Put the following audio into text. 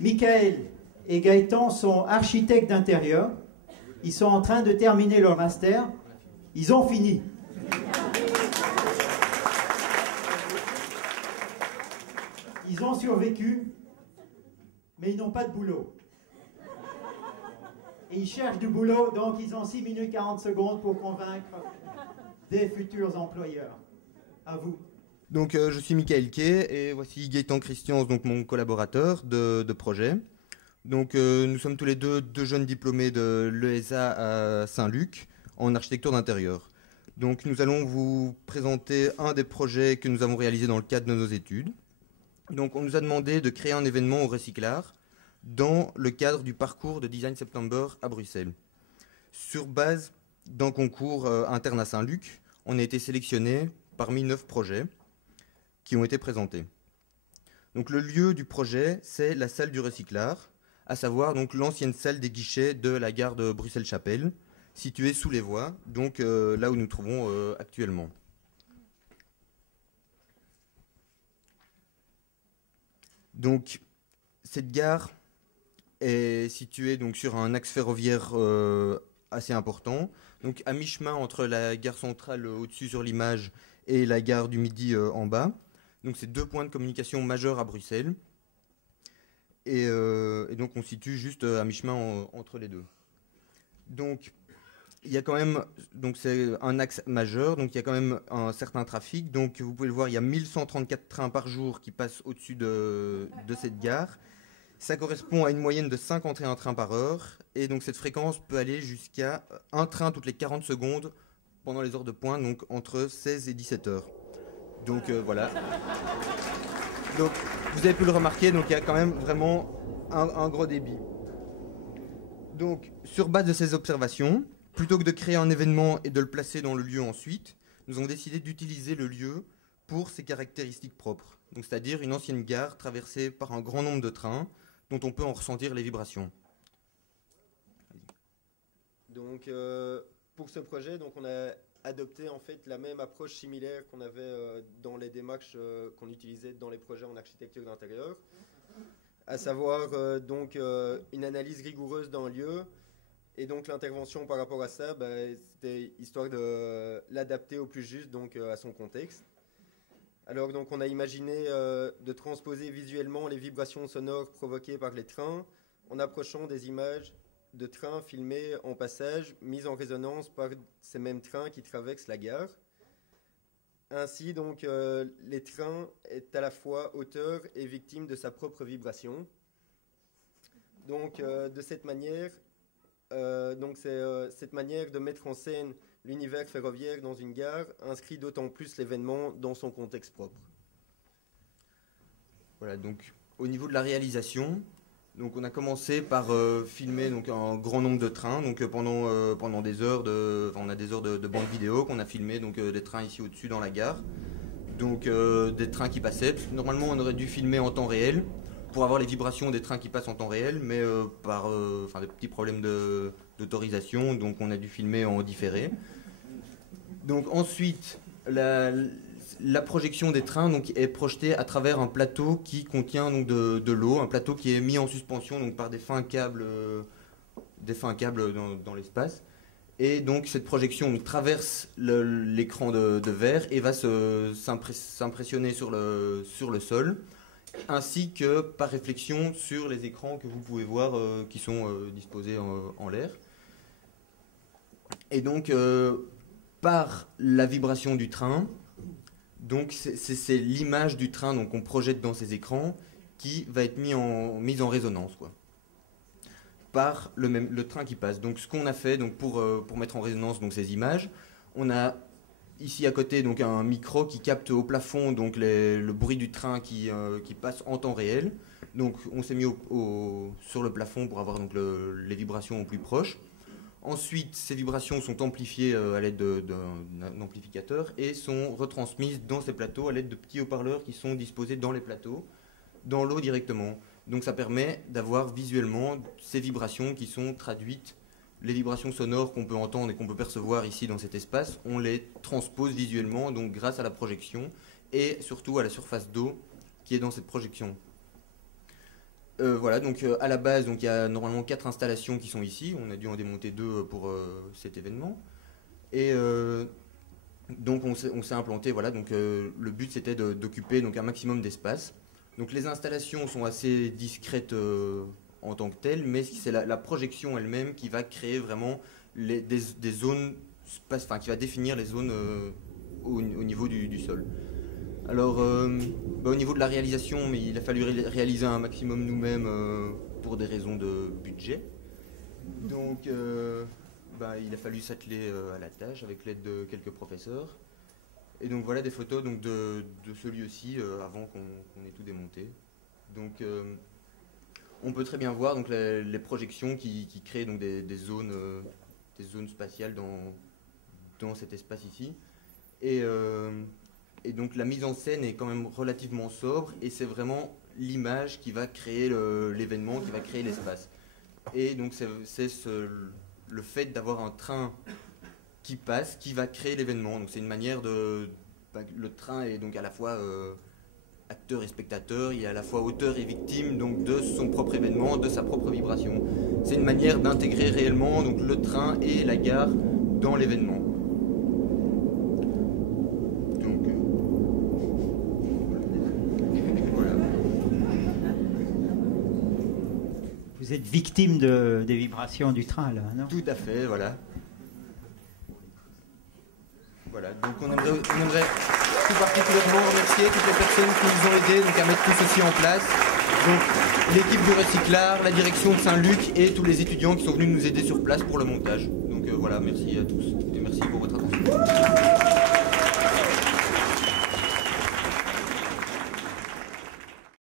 Michael et Gaëtan sont architectes d'intérieur. Ils sont en train de terminer leur master. Ils ont fini. Ils ont survécu, mais ils n'ont pas de boulot. Et ils cherchent du boulot, donc ils ont 6 minutes 40 secondes pour convaincre des futurs employeurs. À vous. Donc je suis Michael Kay et voici Gaëtan Christians, donc mon collaborateur de projet. Donc nous sommes tous les deux jeunes diplômés de l'ESA à Saint-Luc en architecture d'intérieur. Donc nous allons vous présenter un des projets que nous avons réalisé dans le cadre de nos études. Donc on nous a demandé de créer un événement au Recyclart dans le cadre du parcours de Design September à Bruxelles. Sur base d'un concours interne à Saint-Luc, on a été sélectionné parmi 9 projets qui ont été présentés. Donc le lieu du projet, c'est la salle du Recyclart, à savoir donc l'ancienne salle des guichets de la gare de Bruxelles-Chapelle, située sous les voies, donc là où nous nous trouvons actuellement. Donc cette gare est située donc sur un axe ferroviaire assez important, donc à mi-chemin entre la gare centrale au-dessus sur l'image et la gare du Midi en bas. Donc c'est 2 points de communication majeurs à Bruxelles. Et donc on se situe juste à mi-chemin entre les deux. Donc il y a quand même, donc c'est un axe majeur, donc il y a quand même un certain trafic. Donc vous pouvez le voir, il y a 1134 trains par jour qui passent au-dessus de cette gare. Ça correspond à une moyenne de 51 trains par heure. Et donc cette fréquence peut aller jusqu'à un train toutes les 40 secondes pendant les heures de pointe, donc entre 16 et 17 heures. Donc voilà. Donc vous avez pu le remarquer, donc il y a quand même vraiment un gros débit. Donc sur base de ces observations, plutôt que de créer un événement et de le placer dans le lieu ensuite, nous avons décidé d'utiliser le lieu pour ses caractéristiques propres. Donc c'est-à-dire une ancienne gare traversée par un grand nombre de trains dont on peut en ressentir les vibrations. Donc pour ce projet, donc on a adopté en fait la même approche similaire qu'on avait dans les démarches qu'on utilisait dans les projets en architecture d'intérieur, à savoir donc une analyse rigoureuse d'un lieu, et donc l'intervention par rapport à ça, c'était histoire de l'adapter au plus juste donc à son contexte. Alors donc on a imaginé de transposer visuellement les vibrations sonores provoquées par les trains en approchant des images de trains filmés en passage, mis en résonance par ces mêmes trains qui traversent la gare. Ainsi, donc, les trains est à la fois auteur et victime de sa propre vibration. Donc, de cette manière, c'est cette manière de mettre en scène l'univers ferroviaire dans une gare inscrit d'autant plus l'événement dans son contexte propre. Voilà, donc au niveau de la réalisation, donc on a commencé par filmer donc un grand nombre de trains, donc pendant des heures on a des heures de bande vidéo qu'on a filmé, donc des trains ici au-dessus dans la gare, donc des trains qui passaient. Parce que normalement on aurait dû filmer en temps réel pour avoir les vibrations des trains qui passent en temps réel, mais par des petits problèmes d'autorisation, donc on a dû filmer en différé. Donc ensuite la projection des trains donc, est projetée à travers un plateau qui contient donc, de l'eau, un plateau qui est mis en suspension donc, par des fins câbles dans l'espace. Et donc cette projection traverse l'écran de verre et va s'impressionner sur le sol, ainsi que par réflexion sur les écrans que vous pouvez voir qui sont disposés en l'air. Et donc par la vibration du train, donc c'est l'image du train donc qu'on projette dans ces écrans qui va être mise en résonance quoi, par le train qui passe. Donc ce qu'on a fait donc, pour mettre en résonance donc, ces images, on a ici à côté donc, un micro qui capte au plafond donc, le bruit du train qui passe en temps réel. Donc on s'est mis sur le plafond pour avoir donc, les vibrations au plus proche. Ensuite, ces vibrations sont amplifiées à l'aide d'un amplificateur et sont retransmises dans ces plateaux à l'aide de petits haut-parleurs qui sont disposés dans les plateaux, dans l'eau directement. Donc ça permet d'avoir visuellement ces vibrations qui sont traduites. Les vibrations sonores qu'on peut entendre et qu'on peut percevoir ici dans cet espace, on les transpose visuellement donc grâce à la projection et surtout à la surface d'eau qui est dans cette projection. Voilà, donc à la base, donc il y a normalement 4 installations qui sont ici. On a dû en démonter 2 pour cet événement. Et donc on s'est implanté. Voilà, donc le but c'était d'occuper donc un maximum d'espace. Donc les installations sont assez discrètes en tant que telles, mais c'est la projection elle-même qui va créer vraiment des zones, enfin qui va définir les zones au niveau du sol. Alors, au niveau de la réalisation, mais il a fallu réaliser un maximum nous-mêmes pour des raisons de budget. Donc, il a fallu s'atteler à la tâche avec l'aide de quelques professeurs. Et donc voilà des photos donc, de ce lieu-ci avant qu'on ait tout démonté. Donc, on peut très bien voir donc, les projections qui créent donc, des zones spatiales dans cet espace ici. Et donc la mise en scène est quand même relativement sobre et c'est vraiment l'image qui va créer l'événement, qui va créer l'espace. Et donc c'est le fait d'avoir un train qui passe qui va créer l'événement. Donc c'est une manière le train est donc à la fois acteur et spectateur, il est à la fois auteur et victime donc de son propre événement, de sa propre vibration. C'est une manière d'intégrer réellement donc, le train et la gare dans l'événement. Vous êtes victime des vibrations du train, là, non? Tout à fait, voilà. Voilà, donc on aimerait tout particulièrement remercier toutes les personnes qui nous ont aidés donc, à mettre tout ceci en place. Donc l'équipe de Recyclard, la direction de Saint-Luc et tous les étudiants qui sont venus nous aider sur place pour le montage. Donc voilà, merci à tous et merci pour votre attention.